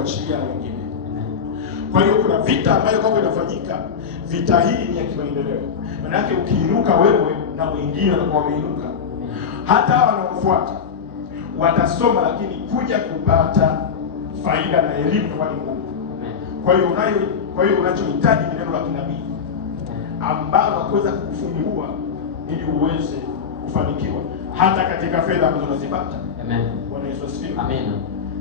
kuachilia wengine. Kwa hiyo kuna vita ambayo kwako inafanyika. Vita hii ni ya kimaendeleo. Maana yake ukiinuka wewe na wengine wanakuwa wameinuka. Hata hao wanaofuata watasoma, lakini kuja kupata faida na elimu ni ngumu. Kwa hiyo unachohitaji ni neno la kinabii ambalo kuweza kukufungua ili uweze kufanikiwa hata katika fedha ambazo unazipata. Amen. Bwana Yesu asifiwe. Amen.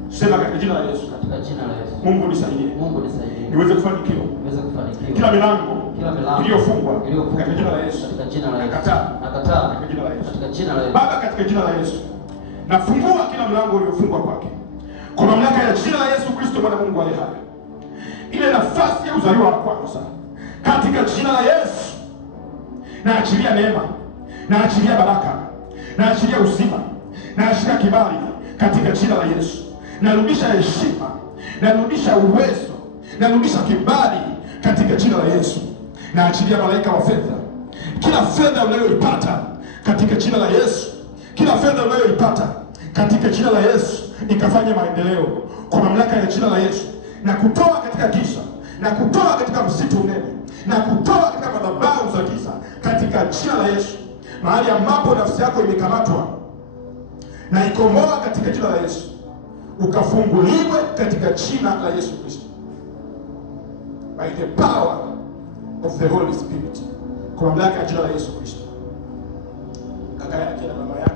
Sema katika jina la Yesu. Katika jina la Yesu. Mungu nisaidie. Mungu nisaidie. Niweze kufanikiwa. Niweze kufanikiwa. Kila milango iliyofungwa katika jina la Yesu. Katika jina la Yesu. Nakataa katika jina la Yesu. Katika jina la Yesu. Baba, katika jina la Yesu. Nafungua kila mlango uliofungwa kwake. Kwa mamlaka ya jina la Yesu Kristo mwana Mungu aliye hai. Ile nafasi ya uzaliwa wa kwanza katika jina la Yesu. Naachilia neema, naachilia baraka, naachilia uzima, naachilia kibali katika jina la Yesu. Narudisha heshima, narudisha uwezo, narudisha kibali katika jina la Yesu. Naachilia malaika wa fedha. Kila fedha unayoipata katika jina la Yesu, kila fedha unayoipata katika jina la Yesu ikafanye maendeleo kwa mamlaka ya jina la Yesu, na kutoa katika giza, na kutoa katika msitu unene, na kutoa katika madhabahu za giza katika jina la Yesu. Mahali ambapo nafsi yako imekamatwa, na ikomoa katika jina la Yesu, ukafunguliwe katika jina la Yesu Kristo, by the power of the Holy Spirit, kwa mamlaka ya jina la Yesu Kristo. Kaka yake na mama yako